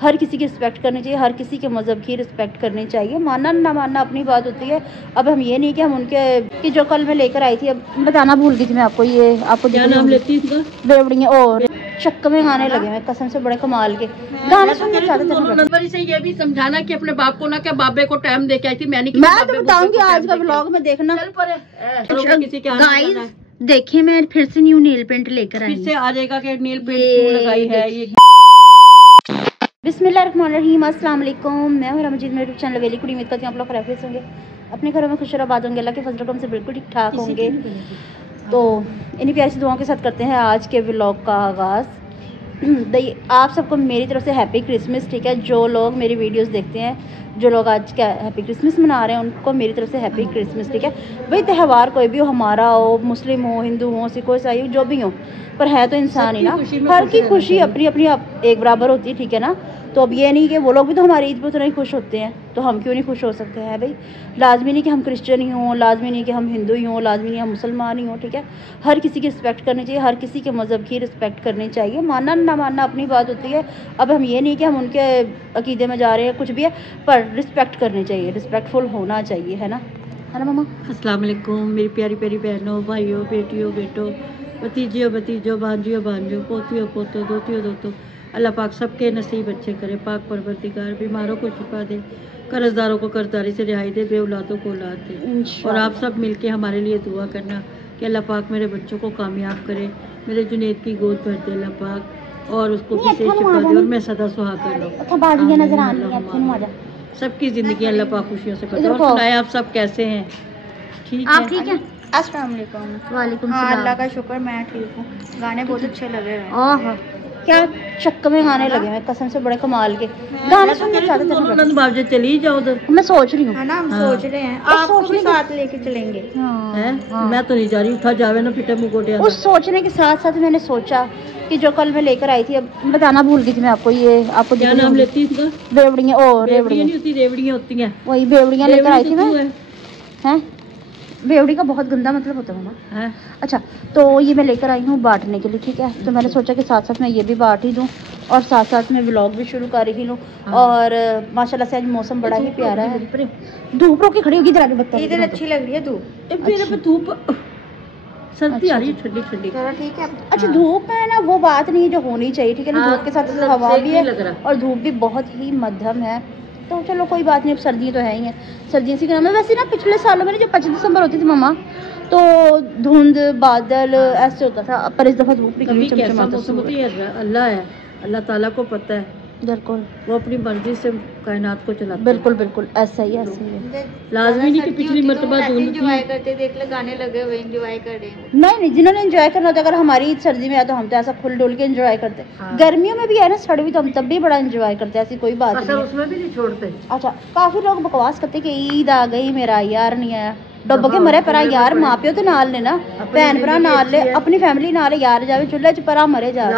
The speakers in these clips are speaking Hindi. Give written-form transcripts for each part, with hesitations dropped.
हर किसी की रिस्पेक्ट करनी चाहिए, हर किसी के मज़हब की रिस्पेक्ट करनी चाहिए। मानना ना मानना अपनी बात होती है। अब हम ये नहीं कि हम उनके कि जो कल मैं लेकर आई थी, अब बताना भूल गई थी मैं आपको, ये आपको क्या नाम लेती थी? बेवड़ियाँ और चक्कवे गाने लगे हैं कसम से, बड़े कमाल के गाने सुनना चाहते थे। नंबर से ये भी समझाना कि अपने बाप को ना क्या बाबे को टाइम दे के आई थी। मैं तो बताऊंगी आज का व्लॉग में देखना। किसी के गाइस देखिए मैं फिर से न्यू नेल पेंट लेकर आई, फिर से आ जाएगा कि नेल पेंट क्यों लगाई है ये। बिस्मिल्लाहिर्रहमानिर्रहीम, अस्सलाम वालेकुम। मैं हूं मजीद, मेरे यूट्यूब चैनल वेली कुड़ी। उम्मीद करती हूं आप लोग खैरियत होंगे, अपने घरों में खुश और आबाद होंगे, अल्लाह के फजल करम से बिल्कुल ठीक ठाक होंगे। तो इन्हीं प्यारी सी दुआओं के साथ करते हैं आज के व्लॉग का आगाज़। आप सबको मेरी तरफ से हैप्पी क्रिसमस, ठीक है। जो लोग मेरी वीडियोस देखते हैं, जो लोग आज क्या हैप्पी क्रिसमस मना रहे हैं, उनको मेरी तरफ से हैप्पी क्रिसमस, ठीक है। भाई त्यौहार कोई भी हो, हमारा हो, मुस्लिम हो, हिंदू हो, सिख हो, ईसाई हो, जो भी हो, पर है तो इंसान ही ना। हर की खुशी अपनी अपनी एक बराबर होती है, ठीक है ना। तो अब ये नहीं कि वो लोग भी तो हमारी ईद पर उतना ही खुश होते हैं, तो हम क्यों नहीं खुश हो सकते हैं भाई। लाजमी नहीं कि हम क्रिश्चियन ही हों, लाजमी नहीं कि हम हिंदू ही हों, लाजमी नहीं हम मुसलमान ही हों, ठीक है। हर किसी की रिस्पेक्ट करनी चाहिए, हर किसी के मज़हब की रिस्पेक्ट करनी चाहिए। मानना ना मानना अपनी बात होती है। अब हम ये नहीं कि हम उनके अकीदे में जा रहे हैं, कुछ भी है, पर रिस्पेक्ट करनी चाहिए, रिस्पेक्टफुल होना चाहिए, है ना मामा। अस्सलाम वालेकुम मेरी प्यारी प्यारी बहनों, भाइयों, बेटियों, बेटों, भतीजियों, भतीजों, भांजियों, भांजों, पोतियों, पोतों, दोतियों, दोतों। अल्लाह पाक सबके नसीब अच्छे करे। पाक परवरदिगार बीमारों को शिफा दे, कर्जदारों को कर्जदारी से रिहाई दे, बेऔलादों को औलाद दे। और आप सब मिलके हमारे लिए दुआ करना कि अल्लाह पाक मेरे बच्चों को कामयाब करे, मेरे जुनैद की गोद भर दे अल्लाह पाक, और उसको भी से शिफा दे, और मैं सदा सुहाग रहूं। सबकी ज़िंदगी अल्लाह पाक खुशियों से करे। और सुनाए आप सब कैसे हैं? ठीक आप ठीक है? अस्सलाम वालेकुम। वालेकुम हाँ, सलाम। अल्लाह का शुक्र, मैं ठीक हूँ। गाने बहुत अच्छे लगे हैं। क्या चक्कवे गाने लगे हैं कसम से, बड़े कमाल के गाने सुनना चाहते थे। चली जाओ उधर, मैं सोच रही हूँ, है ना, हम सोच रहे हैं आपको भी साथ लेके चलेंगे। मैं तो नहीं जा रही, उठा जावे ना पिटे मुकोटे। उस सोचने के साथ साथ मैंने सोचा कि जो कल मैं लेकर आई थी, अब बताना भूल गई थी मैं आपको, ये आपको क्या नाम लेती थी? बेवड़ियाँ और रेवड़ियाँ होती हैं, वही बेवड़ियाँ लेकर आई थी मैं। हैं बेवड़ी का बहुत गंदा मतलब होता है मामा। अच्छा, तो ये मैं लेकर आई हूँ बांटने के लिए, ठीक है। तो मैंने सोचा कि साथ साथ मैं ये भी बांट ही दूँ और साथ साथ में व्लॉग भी शुरू कर ही लूँ। और माशाल्लाह से आज मौसम बड़ा ही प्यारा है। धूप रोक के खड़ी होगी, इधर आके बता। इधर अच्छी लग रही है धूप। धूप सर्दी आ रही है, ठंडी ठंडी। चलो ठीक है। अच्छा, धूप में ना वो बात नहीं है जो होनी चाहिए, ठीक है ना। धूप के साथ हवा भी है और धूप भी बहुत ही मध्यम है, तो चलो कोई बात नहीं। अब सर्दी तो है ही है, सर्दियों से नाम है। वैसे ना पिछले सालों में जो 25 दिसंबर होती थी मामा, तो धुंध बादल ऐसे होता था, पर इस दफा धूप निकली, अल्लाह है, अल्लाह ताला को पता है। बिल्कुल, वो अपनी मर्जी से कायनात को चलाता है। बिल्कुल बिल्कुल ऐसा ही है। लाजमी नहीं कि पिछली मर्तबा एंजॉय करते, देख ले गाने लगे हुए, एंजॉय कर रहे हैं। नहीं, जिन्होंने एंजॉय करना होता है, अगर हमारी सर्दी में है तो हम तो ऐसा खुल डुल के एंजॉय करते हैं। गर्मियों में भी है ना, सड़ भी, तो हम तब भी बड़ा एंजॉय करते हैं, ऐसी कोई बात नहीं। उसमें भी नहीं छोड़ते। अच्छा, काफी लोग बकवास करते कि ईद आ गई, मेरा यार नहीं आया। डुब के मरे परा यार, माँ प्यो तो नाल ने ना, भैन भरा नाल ले, अपनी फैमिली नाल यार जावे, चुल्हे च परा मरे जा।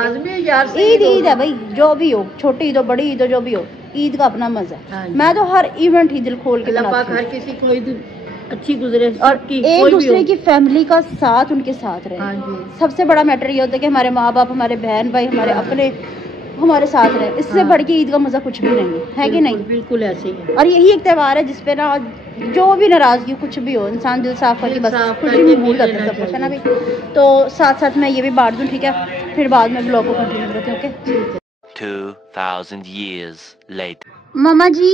ईद ईद है भाई, जो भी हो, छोटी ईद हो, बड़ी ईद हो, जो भी हो, ईद का अपना मजा है। मैं तो हर इवेंट ही दिल खोल के मनाती हूं। हर किसी को ईद अच्छी गुजरे और एक दूसरे की फैमिली का साथ उनके साथ रहे। सबसे बड़ा मैटर ये होता है कि हमारे माँ बाप, हमारे बहन भाई, हमारे अपने हमारे साथ रहे। इससे बढ़ के ईद का मजा कुछ भी नहीं है कि नहीं? बिल्कुल ऐसे ही है। और यही एक त्यौहार है जिसपे ना जो भी नाराजगी कुछ भी हो, इंसान दिल साफ करके बस खुशी में भूल जाता है सब कुछ, है ना भाई। तो साथ साथ मैं ये भी बांट दूं, ठीक है, फिर बाद में ब्लॉग को कंटिन्यू करते हैं। ओके। 2000 years later. मामा जी,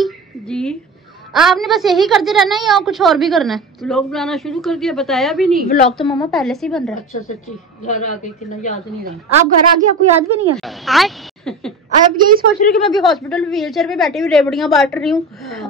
आपने बस यही करते रहना है या कुछ और भी करना है? व्लॉग बनाना शुरू कर दिया, बताया भी नहीं। व्लॉग तो मामा पहले से ही बन रहा है। अच्छा सच्ची, घर आ गई थी ना, याद नहीं रहा। आप घर आ गए, आपको याद भी नहीं है? आप यही सोच रही हो कि मैं अभी हॉस्पिटल व्हील चेयर पे बैठी हुई रेवड़ियां बांट रही हूँ?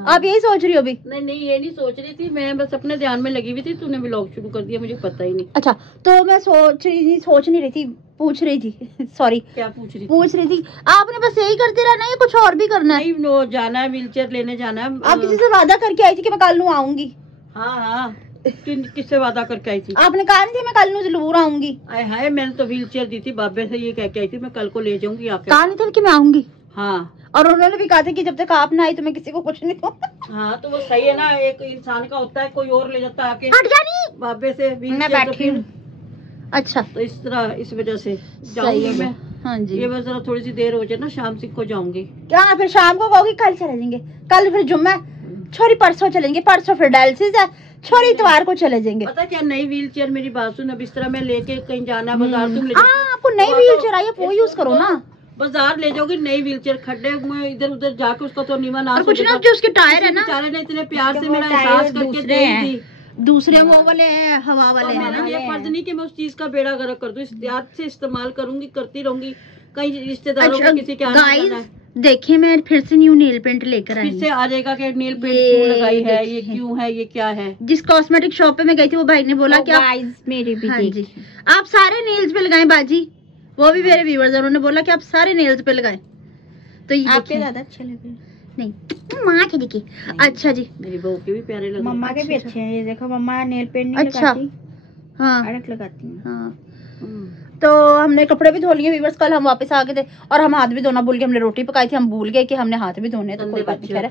आप यही सोच रही हो अभी? नहीं, ये नहीं सोच रही थी मैं, बस अपने ध्यान में लगी हुई थी। तूने व्लॉग शुरू कर दिया, मुझे पता ही नहीं। अच्छा, तो मैं सोच नहीं रही थी, पूछ रही थी। सॉरी, क्या पूछ रही थी? आपने बस यही करते रहना है या कुछ और भी करना है? नहीं, नो जाना है, व्हील चेयर लेने जाना है। आप किसी से वादा करके आई थी कि मैं कल नू आऊंगी? हाँ, किससे वादा करके आई थी? आपने कहा नहीं थी मैं कल नू जरूर आऊंगी? हाय, मैंने तो व्हील चेयर दी थी बाबे से, ये कह के आई थी मैं कल को ले जाऊंगी। आपके कहा नहीं था कि मैं आऊंगी? हाँ, और उन्होंने भी कहा था कि जब तक आप ना आई तो मैं किसी को कुछ नहीं दूं। हाँ, तो वो सही है ना, एक इंसान का होता है, कोई और ले जाता है आके। हट जानी बाबे से, मैं बैठी हूँ। अच्छा, तो इस तरह, इस वजह से जाऊंगी मैं। हाँ जी। ये बस जरा थोड़ी सी देर हो जाए ना, शाम से को जाऊंगी। क्या फिर शाम को कहोगी कल चले जाएंगे, कल फिर जुम्मा है, छोरी परसों चलेंगे, परसों फिर डायलिसिस है, छोरी इतवार को चले जाएंगे। पता क्या, नई व्हील चेयर, मेरी बात सुन, अब इस तरह मैं लेके कहीं जाना बाजार, तुम ले आपको नई व्हील चेयर आई है, वो यूज करो ना। बाजार ले जाओगे नई व्हील चेयर, खड्डे में इधर उधर जाके उसका तो नीवा ना कुछ ना, जो उसके टायर है ना, बेचारे ने इतने प्यार से मेरा एहसास करके दी थी। दूसरे वो वाले हैं, हवा वाले हैं। मेरा ये फर्ज नहीं कि मैं उस चीज का बेड़ा गर्क कर दूं, याद से इस्तेमाल करूंगी, करती रहूंगी। कहीं रिश्तेदारों का किसी के आना जाना है, देखिए मैं फिर से न्यू नेल पेंट लेकर आई फिर से आ जाएगा कि नेल पेंट क्यों लगाई है, ये क्यों है, ये क्या है। जिस कॉस्मेटिक शॉप पे मैं गई थी वो भाई ने बोला कि मेरे भी हाँ जी, आप सारे नेल्स पे लगाएं बाजी, वो भी मेरे व्यूअर्स हैं, उन्होंने बोला कि आप सारे नेल्स पे लगाएं। तो ये आपके ज्यादा अच्छे लगे। नहीं, माँ के देखिए। अच्छा जी, मेरी बहू के भी प्यारे लगे, मम्मा के भी अच्छे हैं। ये देखो मम्मा नेल पेंट नहीं अच्छा, लगाती, हाँ अड़क लगाती हैं। हाँ। तो हमने कपड़े भी धो लिए व्यूअर्स, कल हम वापस आ गए थे और हम हाथ भी धोना भूल गए। हमने रोटी पकाई थी, हम भूल गए कि हमने हाथ भी धोने, तो कोई बात नहीं। खैर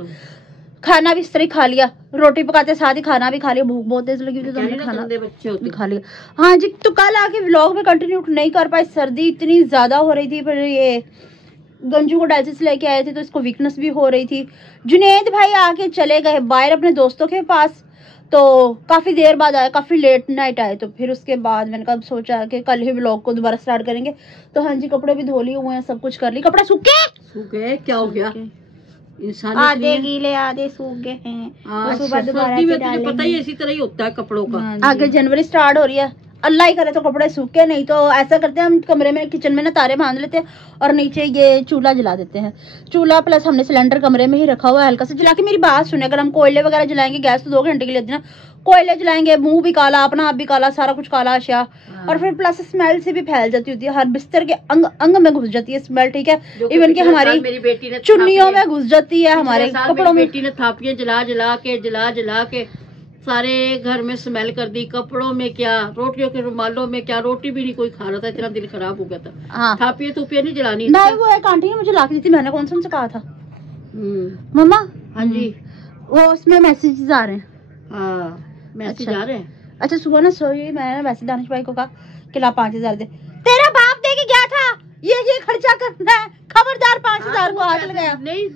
खाना भी इस तरह खा लिया, रोटी पकाते साथ ही खाना भी खा लिया, भूख बहुत तेज लगी हुई थी तो हमने खाना भी खा लिया। हाँ जी, तो कल आके व्लॉग में कंटिन्यू नहीं कर पाए, सर्दी इतनी ज्यादा हो रही थी, फिर ये गंजू को डायलिसिस लेके आए थे तो इसको वीकनेस भी हो रही थी। जुनेद भाई आके चले गए बाहर अपने दोस्तों के पास, तो काफी देर बाद आए, काफी लेट नाइट आए। तो फिर उसके बाद मैंने कहा सोचा कि कल ही व्लॉग को दोबारा स्टार्ट करेंगे। तो हाँ जी, कपड़े भी धो लिए हुए हैं, सब कुछ कर ली, कपड़े सूखे क्या हो गया, इंसान आधे गीले आधे सूख गए हैं, सुबह दोबारा से डालेंगे। पता ही इसी तरह ही होता है कपड़ों का। आगे जनवरी स्टार्ट हो रही है, अल्लाह ही करे तो कपड़े सूखे, नहीं तो ऐसा करते हैं हम कमरे में, किचन में ना तारे बांध लेते हैं और नीचे ये चूल्हा जला देते हैं। चूल्हा प्लस हमने सिलेंडर कमरे में ही रखा हुआ है, हल्का सा जला के। मेरी बात सुने, अगर हम कोयले वगैरह जलाएंगे, गैस तो 2 घंटे के लिए देना, कोयले जलाएंगे मुंह भी काला, अपना आप भी काला, सारा कुछ काला अशिया, और फिर प्लस स्मेल से भी फैल जाती होती है, हर बिस्तर के अंग अंग में घुस जाती है स्मेल, ठीक है। इवन कि हमारी मेरी बेटी ने चुन्नियों में घुस जाती है, हमारे कपड़ों में। बेटी ने थापियां जला जला के सारे घर में स्मेल कर दी, कपड़ों में क्या, रोटियों के रुमालों में क्या, रोटी भी नहीं कोई खा रहा था, इतना दिल खराब हो गया था। हाँ, थापियां थूपियां नहीं जलानी। नहीं, वो एक आंटी ने मुझे ला के दी थी, मैंने कौन सा उनसे कहा था मम्मा। हाँ जी, वो उसमें मैसेजेस आ रहे हैं। हाँ मैसेज अच्छा। आ रहे हैं। अच्छा, सुबह ना सोई मैंने वैसे दानिश भाई को कहा कि ला 5,000 दे, तेरा बाप दे के गया था, ये खर्चा करना है, खबरदार 5,000 को हाथ लगाया। नहीं,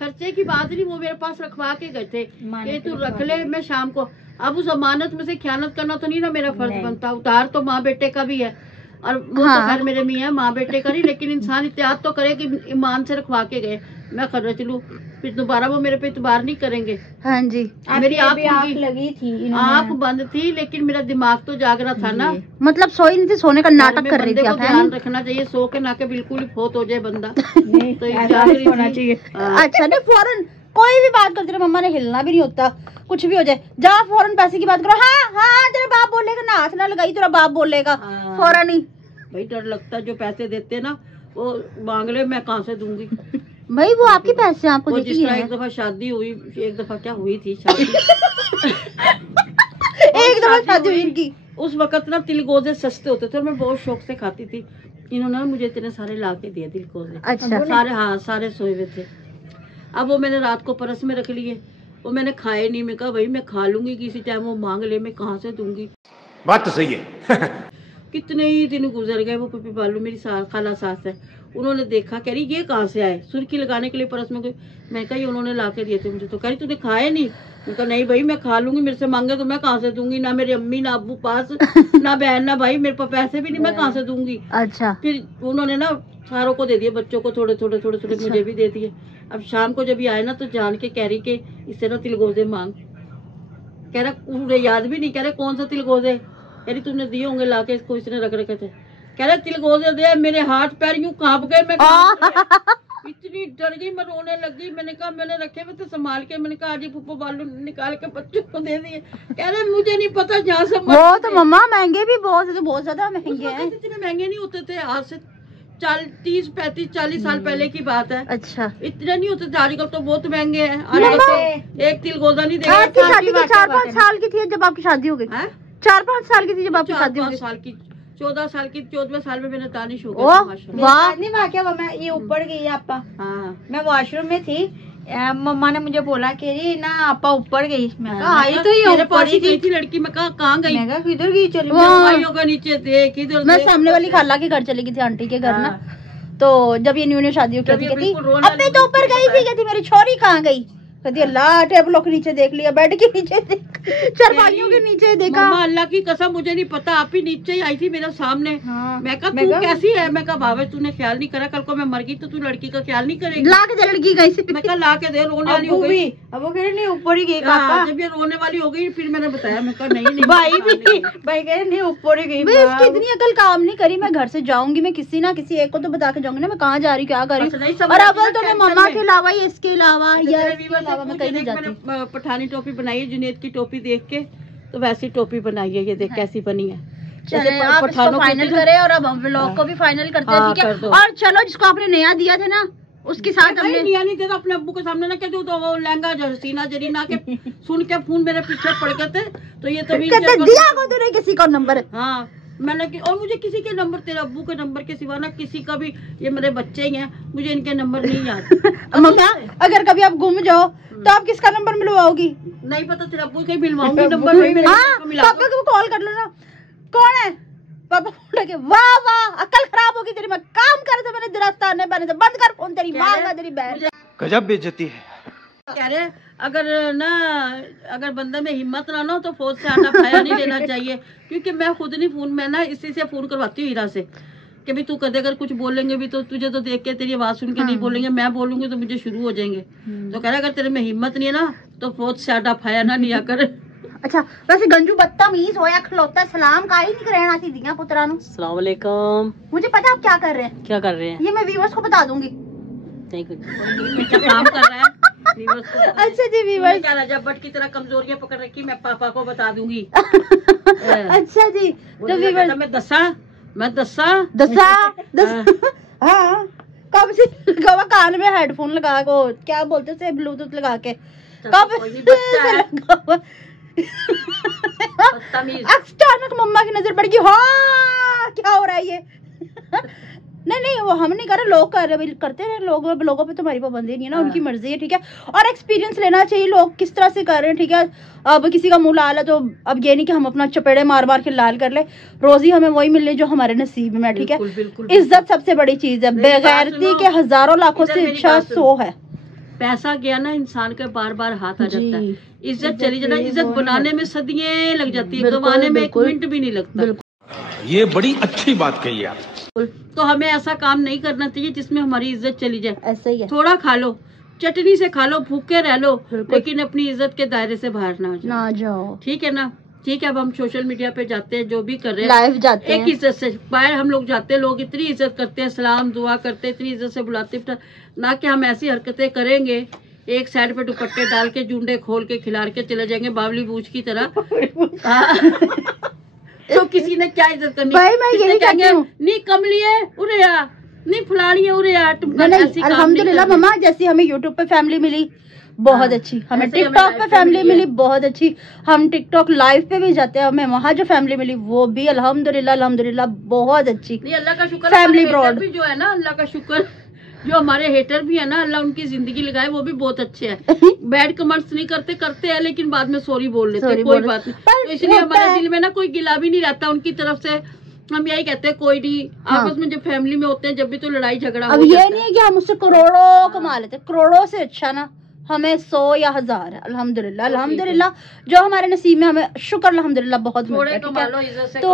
खर्चे की बात नहीं, वो मेरे पास रखवा के गए थे कि तू रख ले, मैं शाम को। अब उस अमानत में से ख्यानत करना तो नहीं ना मेरा फर्ज बनता, उतार तो माँ बेटे का भी है, और वो तो खैर मेरे मियाँ माँ बेटे का नहीं, लेकिन इंसान एहतियात तो करे कि ईमान से रखवा के गए, मैं खर्च लूं, फिर दोबारा वो मेरे पे इतबार नहीं करेंगे। हाँ जी, मेरी आँख लगी थी, आँख बंद थी, लेकिन मेरा दिमाग तो जाग रहा था ना। मतलब सोई नहीं थी, सोने का नाटक कर रही थी। आप ध्यान रखना चाहिए, सो के ना के बिल्कुल ही फोत हो जाए बंदा, तो ऐसा नहीं होना चाहिए। अच्छा, नहीं फौरन कोई भी बात करती रहे, मम्मा ने हिलना भी नहीं होता, कुछ भी हो जाए जा फौरन पैसे की बात करो। हाँ हाँ, तेरा बाप बोलेगा ना, हाथ ना लगाई, तेरा बाप बोलेगा फौरन ही। भाई डर लगता है, जो पैसे देते ना वो मांग ले, मैं कहाँ से दूंगी भाई, वो आपके पैसे आपको देती जिस तरह है। एक दफा शादी हुई, एक दफा क्या हुई थी शादी एक दफा शादी हुई इनकी, उस वक्त ना तिलगोजे सस्ते होते थे और मैं बहुत शौक से खाती थी। इन्होंने मुझे इतने सारे ला के दिए तिलगोजे। अच्छा, सारे, हाँ सारे सोए हुए थे। अब वो मैंने रात को परस में रख लिए, वो मैंने खाए नहीं। मैं कहा भाई मैं खा लूंगी, किसी टाइम वो मांग ले, मैं कहाँ से दूंगी। बात तो सही है। कितने ही दिन गुजर गए। वो पपी बालू मेरी खाला सास है, उन्होंने देखा, कह रही ये कहाँ से आए, सुर्खी लगाने के लिए परस में। मैं कहा ये उन्होंने ला के दिए थे मुझे। तो कह रही तूने खाए नहीं। मैं कहा नहीं भाई मैं खा लूंगी, मेरे से मांगे तो मैं कहाँ से दूंगी, ना मेरी अम्मी ना अब्बू पास, ना बहन ना भाई, मेरे पास पैसे भी नहीं, मैं कहाँ से दूंगी। अच्छा, फिर उन्होंने ना सारों को दे दिए, बच्चों को थोड़े थोड़े थोड़े थोड़े, मुझे भी दे दिए। अब शाम को जब ये आए ना तो जान के कह रही कि इससे ना तिलगोजे मांग। कह रहा मुझे याद भी नहीं, कह रहे कौन सा तिलगोजे, कह रही तुमने दिए होंगे ला के, इसको इसने रख रखे थे। कह रहे तिलगोजे दे, मेरे हाथ पैर यूं कांप गए, मैं इतनी डर गई, मैं रोने लगी। मैंने कहा मैंने रखे हुए थे संभाल के, मैंने कहा आज ही पुप्पो बालू निकाल के बच्चों को दे दिए। कह रहे मुझे नहीं पता जहाँ से वो तो मम्मा महंगे भी बहुत ज्यादा महंगे हैं। इतने महंगे नहीं होते थे, आज से 30, 35, 40 साल पहले की बात है। अच्छा, इतने नहीं होते थे, आजकल तो बहुत महंगे हैं। आजकल तो एक तिलगोजा नहीं देगा। आपकी शादी 4-5 साल की थी जब आपकी शादी हो गई? 4-5 साल की थी जब आपकी शादी हो गई? 14 साल की, 14वें साल में मैंने दानिश हो गया। वाह, नहीं वाकया मैं ये ऊपर गई आपा। हाँ, मैं वॉशरूम में थी, मम्मा ने मुझे बोला कि ये ना आपा ऊपर गई। मैं कहा आई तो ये ऊपर ही गई थी लड़की। मैं कहा कहाँ गई? मैं कहा किधर गई? चली भाइयों का नीचे थे, किधर? मैं सामने वाली खाला के घर चली गई थी, आंटी के घर ना। तो जब ये न्यू शादी हो जब ये कहती बिल्कुल रोना अबे तो ऊपर गई थी, कहती मेरी छोरी कहाँ गई, कहती अल्लाह टेबलों के नीचे देख लिया, बेड के नीचे देख, चारपाइयों के नीचे देखा। मम्मा अल्लाह की कसम मुझे नहीं पता, आप ही नीचे ही आई थी मेरे सामने। हाँ। मैं कहा तू कैसी है, मैं कहा भावे तूने ख्याल नहीं करा, कल को मैं मर गई तो तू लड़की का ख्याल नहीं करेगी। ला के दे लड़की गई थी। मैं कहा ला के दे, रोने वाली हो गई। अब वो कह रहे नहीं ऊपर ही गई हाँ, पापा। जब ये रोने वाली हो गई फिर मैंने बताया, मैं कहा नहीं भाई भी भाई कह रहे नहीं ऊपर ही गई। भाई इसकी इतनी अकल काम नहीं करी, मैं घर से जाऊंगी, मैं किसी ना किसी एक को तो बता के जाऊंगी ना मैं कहाँ जा रही हूँ क्या कर रही हूँ। और अब तो मैं मम्मा के अलावा या इसके अलावा या इसके अलावा मैं कहीं नहीं जाती। मैंने पठानी टोपी बनाई है, जुनेद की टोपी देख के, तो वैसी टोपी बनाई है, ये देख कैसी बनी है। चले आप इसको फाइनल करें और अब हम व्लॉग को भी फाइनल करते हैं, ठीक है। और चलो जिसको आपने नया दिया था ना उसके साथ हमने लिया नहीं देता अपने अब्बू के सामने ना कह दूं तो वो लहंगा जसीना जरीना के सुन के फोन मेरे पीछे पड़ गए थे, तो ये तभी कहते दिया को तूने किसी को नंबर। हाँ मैंने और मुझे किसी के नंबर, तेरे अब्बू के नंबर के सिवा ना किसी का भी, ये मेरे बच्चे ही हैं, मुझे इनके नंबर नहीं याद। मम्मा अगर कभी आप गुम जाओ तो आप किसका नंबर मिलवाओगी? नहीं पता, तेरे अब्बू के मिलवाऊंगी नंबर। पापा को कॉल कर लो ना, कौन है पापा फोन के, वाह वाह अकल खराब होगी तेरी, मैं काम कर रहा था मैंने दरख्त आने बने, बंद कर फोन, तेरी माँ का तेरी बहन। गजब बेइज्जती है। कह रहे अगर ना अगर बंदे में हिम्मत ना हो तो फौज से आटा फाया नहीं लेना चाहिए, क्योंकि मैं खुद नहीं फोन, मैं ना इसी से फोन करवाती हूँ हीरा से कि भी तू कदे अगर कुछ बोलेंगे भी तो तुझे तो देख के तेरी आवाज सुन के नहीं बोलेंगे, मैं बोलूंगी तो मुझे शुरू हो जाएंगे। तो कह रहे अगर तेरे में हिम्मत नहीं है ना तो फौज से आटा फाया ना लिया कर। अच्छा वैसे गंजू बदतमीज होया खलोता सलाम का ही नहीं रहना सी दिया पुत्रा नु। अस्सलाम वालेकुम। मुझे पता आप क्या कर रहे हैं, क्या कर रहे हैं? ये मैं व्यूअर्स को बता दूंगी। क्या काम कर रहा है? अच्छा जी व्यूअर्स, क्या रजब भट्ट की तरह कमजोरियां पकड़ रखी, मैं पापा को बता दूंगी। अच्छा जी तो व्यूअर्स मैं दसा हाँ कब से लगा हुआ कान में हेडफोन लगा को, क्या बोलते थे ब्लूटूथ लगा के, कब से लगा हुआ। अचानक मम्मा की नजर पड़ गई, हाँ क्या हो रहा है ये। नहीं वो हम नहीं कर रहे, लोग कर रहे, करते रहे लोगों पे तुम्हारी पाबंदी नहीं है ना, उनकी मर्जी है, ठीक है। और एक्सपीरियंस लेना चाहिए लोग किस तरह से कर रहे हैं, ठीक है। अब किसी का मुंह लाल है तो अब ये नहीं कि हम अपना चपेड़े मार मार के लाल कर ले, रोजी हमें वही मिलनी जो हमारे नसीब में, ठीक है। इज्जत सबसे बड़ी चीज है, बेगैरती के हजारों लाखों से अच्छा 100 है। पैसा गया ना इंसान के बार बार हाथ आ जाता है, इज्जत चली जाना, इज्जत बनाने में सदियां लग जाती है, गंवाने में 1 मिनट भी नहीं लगता। ये बड़ी अच्छी बात कही आप। तो हमें ऐसा काम नहीं करना चाहिए जिसमें हमारी इज्जत चली जाए। ऐसा ही है, थोड़ा खा लो, चटनी से खा लो, भूखे रह लो, लेकिन अपनी इज्जत के दायरे से बाहर ना जाओ, ठीक है ना। ठीक है, अब हम सोशल मीडिया पे जाते हैं, जो भी कर रहे हैं लाइव जाते हैं, एक इज्जत से बाहर हम लोग जाते हैं, लोग इतनी इज्जत करते हैं, सलाम दुआ करते हैं, इतनी इज्जत से बुलाते हैं, ना कि हम ऐसी हरकतें करेंगे एक साइड पे दुपट्टे डाल के जुंडे खोल के खिलार के चले जाएंगे बावली बूझ की तरह। तो किसी ने क्या इज्जत करनी? भाई मैं यही कहती हूँ, नहीं कमली है उरे आ, नहीं फुलानी है उरे आ, तुम अल्हम्दुलिल्लाह मम्मा जैसी हमें यूट्यूब पे फैमिली मिली बहुत अच्छी, हमें टिकटॉक पे फैमिली मिली बहुत अच्छी, हम टिकटॉक लाइव पे भी जाते हैं, हमें वहाँ जो फैमिली मिली वो भी अल्हम्दुलिल्लाह बहुत अच्छी। नहीं अल्लाह का शुक्र, फैमिली ब्रॉड भी जो है ना, अल्लाह का शुक्र, जो हमारे हेटर भी है ना, अल्लाह उनकी जिंदगी लगाए, वो भी बहुत अच्छे हैं। बैड कमेंट्स नहीं करते हैं, लेकिन बाद में सॉरी बोल लेते हैं, कोई बात नहीं। तो इसलिए हमारे दिल में ना कोई गिला भी नहीं रहता उनकी तरफ से, हम यही कहते हैं कोई नहीं। आपस में जब फैमिली में होते हैं जब भी तो लड़ाई झगड़ा अब ये नहीं है कि हम उससे करोड़ों कमा लेते, करोड़ों से अच्छा ना हमें 100 या 1000 है। अल्हम्दुलिल्लाह जो हमारे नसीब में, हमें शुक्र अल्हम्दुलिल्लाह बहुत मिलता है, ठीक है। तो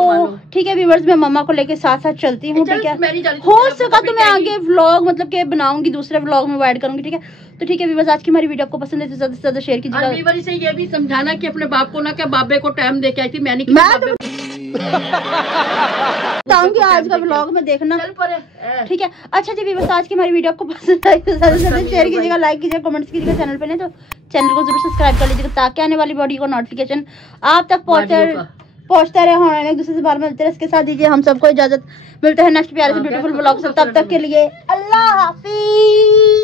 ठीक है व्यूअर्स, मैं मम्मा को लेके साथ साथ चलती हूँ, ठीक है। हो सका तो मैं आगे व्लॉग मतलब के बनाऊंगी, दूसरे व्लॉग में ऐड करूंगी, ठीक है। तो ठीक है व्यूअर्स, आज की हमारी वीडियो आपको पसंद है तो ज्यादा से ज्यादा शेयर कीजिएगा। से ये भी समझाना कि अपने बाप को ना क्या बाबे को टाइम दे के आई थी, मैंने बताऊंगी आज का व्लॉग में देखना, ठीक है। अच्छा जी व्यूअर्स, आज की हमारी वीडियो आपको पसंद आई तो ज्यादा से ज्यादा शेयर कीजिएगा, लाइक कीजिएगा, कमेंट्स कीजिएगा। चैनल पे नहीं तो चैनल को जरूर सब्सक्राइब कर लीजिएगा ताकि आने वाली वीडियो को नोटिफिकेशन आप तक पहुंचता रहे। हम एक दूसरे से बार मिलते रहे, इसके साथ दीजिए हम सबको इजाजत, मिलते हैं नेक्स्ट प्यारे से ब्यूटीफुल व्लॉग से, तब तक के लिए अल्लाह हाफिज।